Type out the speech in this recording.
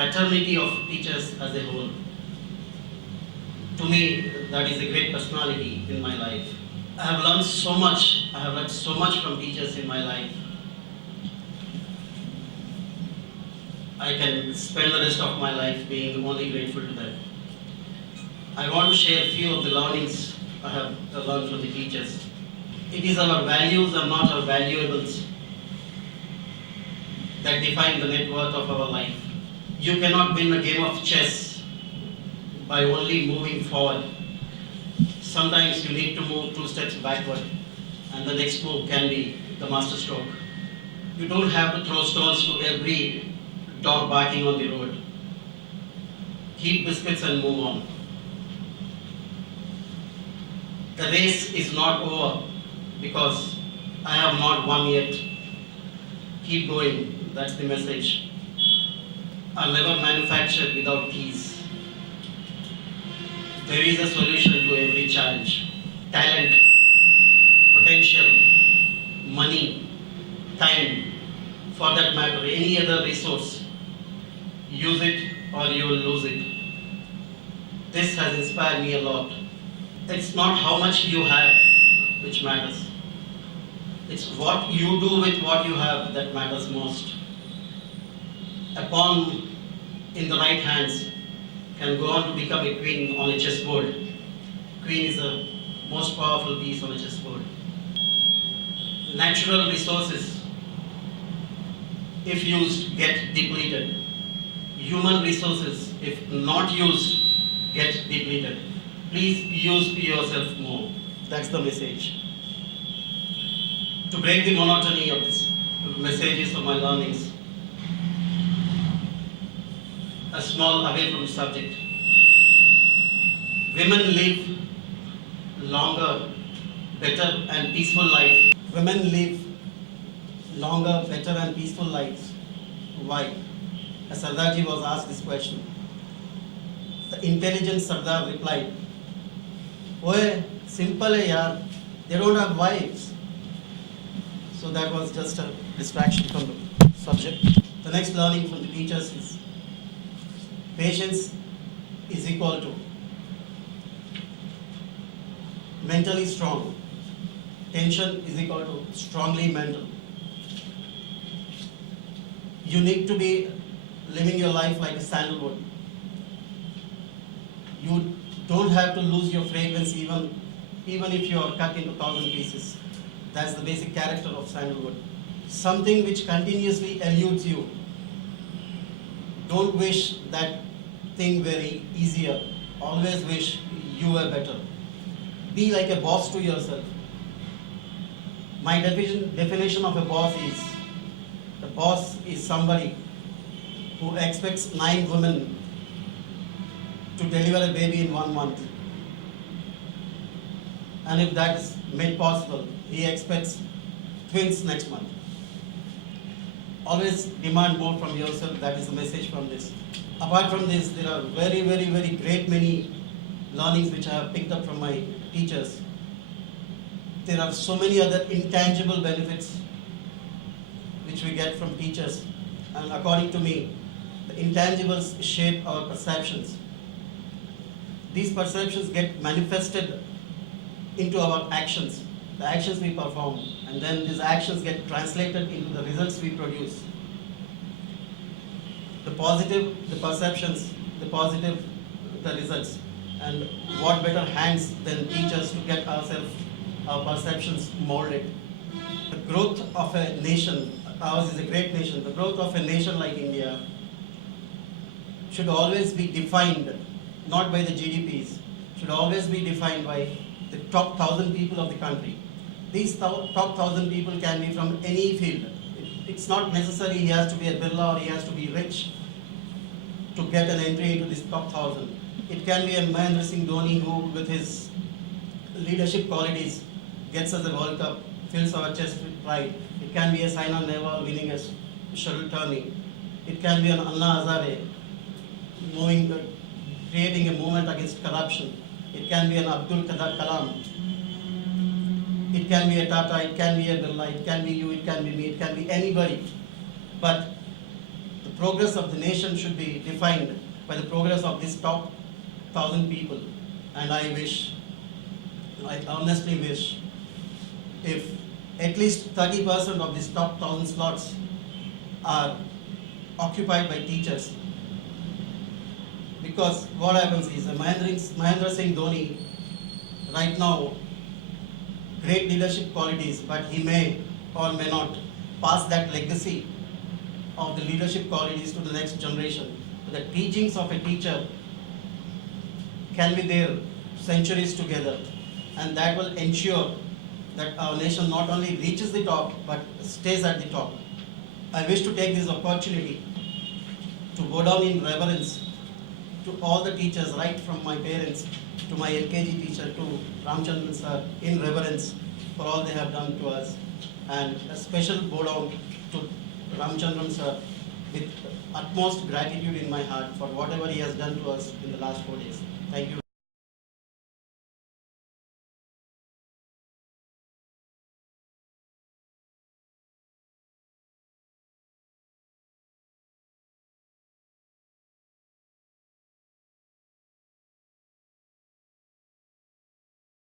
fraternity of teachers as a whole. To me, that is a great personality in my life. I have learned so much. I have learned so much from teachers in my life. I can spend the rest of my life being only grateful to them. I want to share a few of the learnings I have learned from the teachers. It is our values and not our valuables that define the net worth of our life. You cannot win a game of chess by only moving forward. Sometimes you need to move 2 steps backward, and the next move can be the master stroke. You don't have to throw stones to every dog barking on the road. Keep biscuits and move on. The race is not over because I have not won yet. Keep going, that's the message. I'll never manufacture without keys. There is a solution to every challenge. Talent, potential, money, time, for that matter, any other resource. Use it or you will lose it. This has inspired me a lot. It's not how much you have which matters. It's what you do with what you have that matters most. A pawn in the right hands can go on to become a queen on a chessboard. Queen is the most powerful piece on a chessboard. Natural resources, if used, get depleted. Human resources, if not used, get depleted. Please use yourself more. That's the message. To break the monotony of this messages of my learnings, a small away from the subject. Women live longer, better and peaceful life. Women live longer, better and peaceful lives. Why? As Sardarji was asked this question, the intelligent Sardar replied, "Oye, simple hai yaar, they don't have wives." So that was just a distraction from the subject. The next learning from the teachers is patience is equal to mentally strong. Tension is equal to strongly mental. You need to be living your life like a sandalwood. You don't have to lose your fragrance even if you are cut into 1,000 pieces. That's the basic character of sandalwood. Something which continuously eludes you. Don't wish that thing very easier. Always wish you were better. Be like a boss to yourself. My definition of a boss is, the boss is somebody who expects 9 women to deliver a baby in 1 month. And if that is made possible, he expects twins next month. Always demand more from yourself. That is the message from this. Apart from this, there are very, very, very great many learnings which I have picked up from my teachers. There are so many other intangible benefits which we get from teachers. And according to me, the intangibles shape our perceptions. These perceptions get manifested into our actions, the actions we perform, and then these actions get translated into the results we produce. The positive, the perceptions, the positive, the results. And what better hands than teachers to get ourselves, our perceptions molded. The growth of a nation, ours is a great nation, the growth of a nation like India should always be defined not by the GDPs, should always be defined by the top 1,000 people of the country. These top 1,000 people can be from any field. It's not necessary he has to be a Birla or he has to be rich to get an entry into this top 1,000. It can be a Mahendra Singh Dhoni who, with his leadership qualities, gets us a World Cup, fills our chest with pride. It can be a Saina Nehwal winning a shuttle tourney. It can be an Anna Hazare creating a movement against corruption. It can be an Abdul Kalam. It can be a Tata, it can be a Birla, it can be you, it can be me, it can be anybody. But the progress of the nation should be defined by the progress of these top 1,000 people. And I honestly wish, if at least 30% of these top 1,000 slots are occupied by teachers. Because what happens is Mahendra Singh Dhoni right now, great leadership qualities, but he may or may not pass that legacy of the leadership qualities to the next generation. The teachings of a teacher can be there centuries together, and that will ensure that our nation not only reaches the top but stays at the top. I wish to take this opportunity to go down in reverence to all the teachers, right from my parents to my LKG teacher to Ramchandran sir, in reverence for all they have done to us, and a special bow down to Ramchandran sir with utmost gratitude in my heart for whatever he has done to us in the last 4 days. Thank you very much.